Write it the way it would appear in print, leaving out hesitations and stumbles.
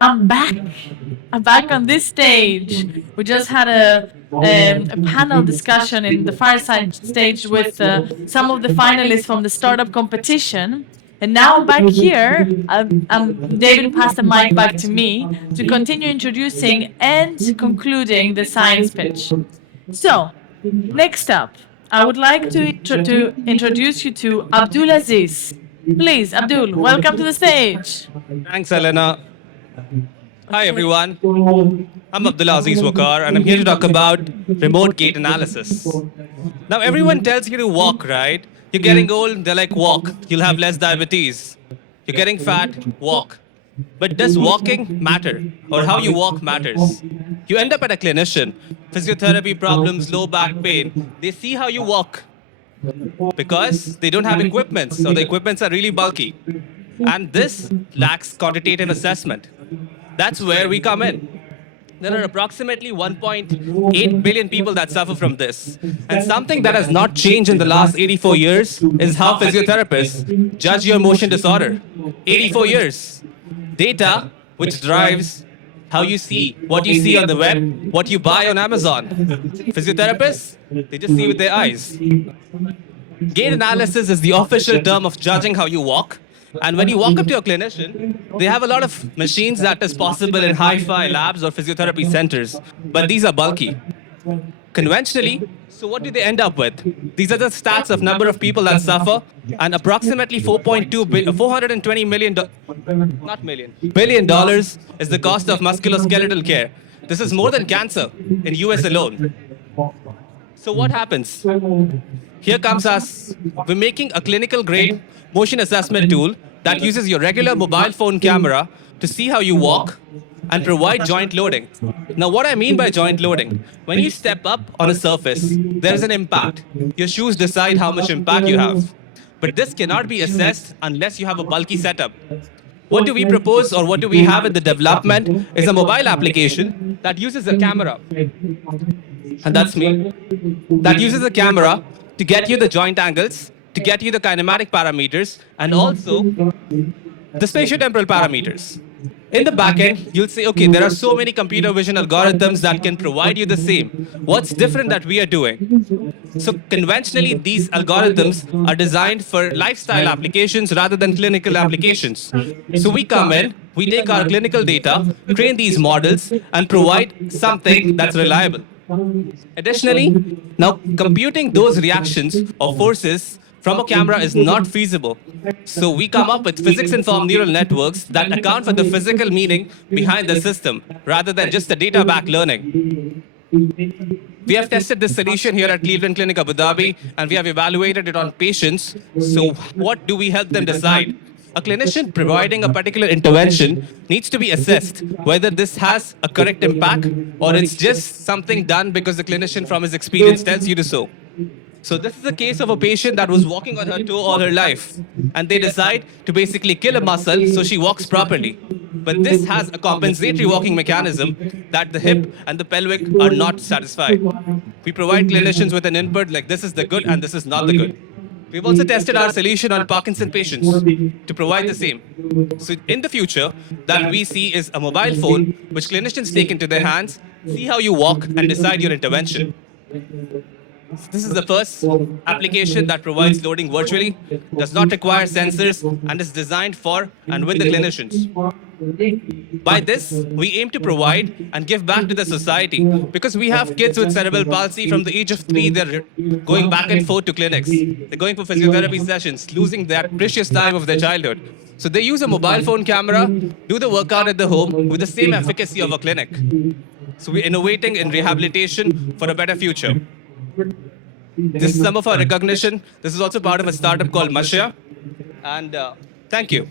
I'm back. I'm back on this stage. We just had a panel discussion in the fireside stage with some of the finalists from the startup competition. And now I'm back here. David passed the mic back to me to continue introducing and concluding the science pitch. So, next up, I would like to introduce you to Abdul Aziz. Please, Abdul, welcome to the stage. Thanks, Elena. Hi, everyone. I'm Aziz Vaqar, and I'm here to talk about remote gait analysis. Now, everyone tells you to walk, right? You're getting old, they're like, walk. You'll have less diabetes. You're getting fat, walk. But does walking matter? Or how you walk matters? You end up at a clinician, physiotherapy problems, low back pain. They see how you walk because they don't have equipment, so the equipments are really bulky. And this lacks quantitative assessment. That's where we come in. There are approximately 1.8 billion people that suffer from this. And something that has not changed in the last 84 years is how physiotherapists judge your motion disorder. 84 years. Data which drives how you see, what you see on the web, what you buy on Amazon. Physiotherapists, they just see with their eyes. Gait analysis is the official term of judging how you walk. And when you walk up to a clinician, they have a lot of machines that is possible in hi-fi labs or physiotherapy centers, but these are bulky. Conventionally, so what do they end up with? These are the stats of number of people that suffer, and approximately $420 billion is the cost of musculoskeletal care. This is more than cancer in US alone. So what happens? Here comes us. We're making a clinical grade motion assessment tool that uses your regular mobile phone camera to see how you walk and provide joint loading. Now, what I mean by joint loading, when you step up on a surface, there is an impact. Your shoes decide how much impact you have. But this cannot be assessed unless you have a bulky setup. What do we propose, or what do we have in the development, is a mobile application that uses a camera. And that's me. That uses a camera to get you the joint angles, to get you the kinematic parameters, and also the spatiotemporal parameters. In the backend, you'll say, okay, there are so many computer vision algorithms that can provide you the same. What's different that we are doing? So conventionally, these algorithms are designed for lifestyle applications rather than clinical applications. So we come in, we take our clinical data, train these models, and provide something that's reliable. Additionally, now computing those reactions or forces from a camera is not feasible. So we come up with physics-informed neural networks that account for the physical meaning behind the system, rather than just the data-backed learning. We have tested this solution here at Cleveland Clinic, Abu Dhabi, and we have evaluated it on patients. So what do we help them decide? A clinician providing a particular intervention needs to be assessed whether this has a correct impact or it's just something done because the clinician from his experience tells you to so. So this is a case of a patient that was walking on her toe all her life, and they decide to basically kill a muscle so she walks properly. But this has a compensatory walking mechanism that the hip and the pelvic are not satisfied. We provide clinicians with an input like this is the good and this is not the good. We've also tested our solution on Parkinson patients to provide the same. So in the future, that we see is a mobile phone which clinicians take into their hands, see how you walk, and decide your intervention. This is the first application that provides loading virtually, does not require sensors, and is designed for and with the clinicians. By this, we aim to provide and give back to the society, because we have kids with cerebral palsy from the age of 3, they're going back and forth to clinics. They're going for physiotherapy sessions, losing that precious time of their childhood. So they use a mobile phone camera, do the workout at the home with the same efficacy of a clinic. So we're innovating in rehabilitation for a better future. This is some of our recognition. This is also part of a startup called Mashya. And thank you.